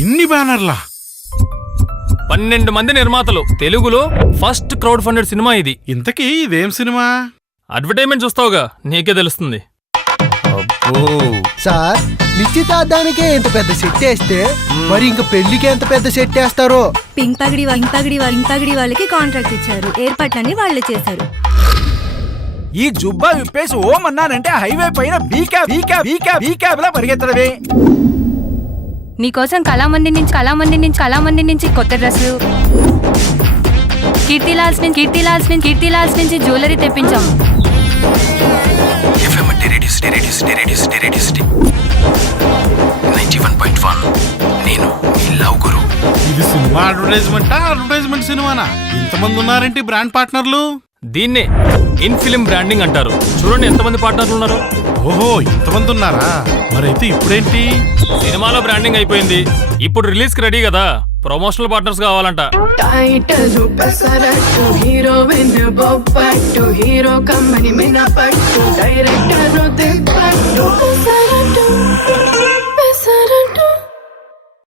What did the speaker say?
ఇన్ని బ్యానర్లా? 12 మంది నిర్మాతలు, తెలుగులో ఫస్ట్ క్రౌడ్ ఫండెడ్ సినిమా ఇది. ఇంతకీ ఇదేం సినిమా? అడ్వర్టైజ్మెంట్ చూస్తావుగా, నీకే తెలుస్తుంది. సార్, నిశ్చితార్థానికే ఇంత పెద్ద సెట్ వేస్తే మరి ఇంక పెళ్లికి ఎంత పెద్ద సెట్ వేస్తారో. పింక్ పగిడి వాళ్ళకి కాంట్రాక్ట్ ఇచ్చారు, ఏర్పాట్లన్నీ వాళ్ళే చేశారు. ఈ జుబ్బా విప్పేసి ఓం అన్నానంటే హైవే పైన బీక్యాబ్ లా పరిగెత్తడమే. నీకోసం కళామంది నుంచి కొత్త డ్రెస్సులు, కీర్తిలాల్స్ నుంచి జ్యువెలరీ తెప్పించాం. ఇది సినిమా అడ్వర్టైజ్మెంట్ సినిమానా? ఇంతమంది ఉన్నారేంటి బ్రాండ్ పార్ట్నర్లు? దీన్నే ఇన్ ఫిలిం బ్రాండింగ్ అంటారు. చూడండి ఎంతమంది పార్ట్నర్లు ఉన్నారు. ఓహో, ఇంతమంది ఉన్నారా? మరైతే ఇప్పుడేంటి? సినిమాలో బ్రాండింగ్ అయిపోయింది, ఇప్పుడు రిలీజ్ కి రెడీ కదా, ప్రమోషనల్ పార్ట్నర్స్ కావాలంట. Title pesarattu heroine bobbattu hero కమ్మని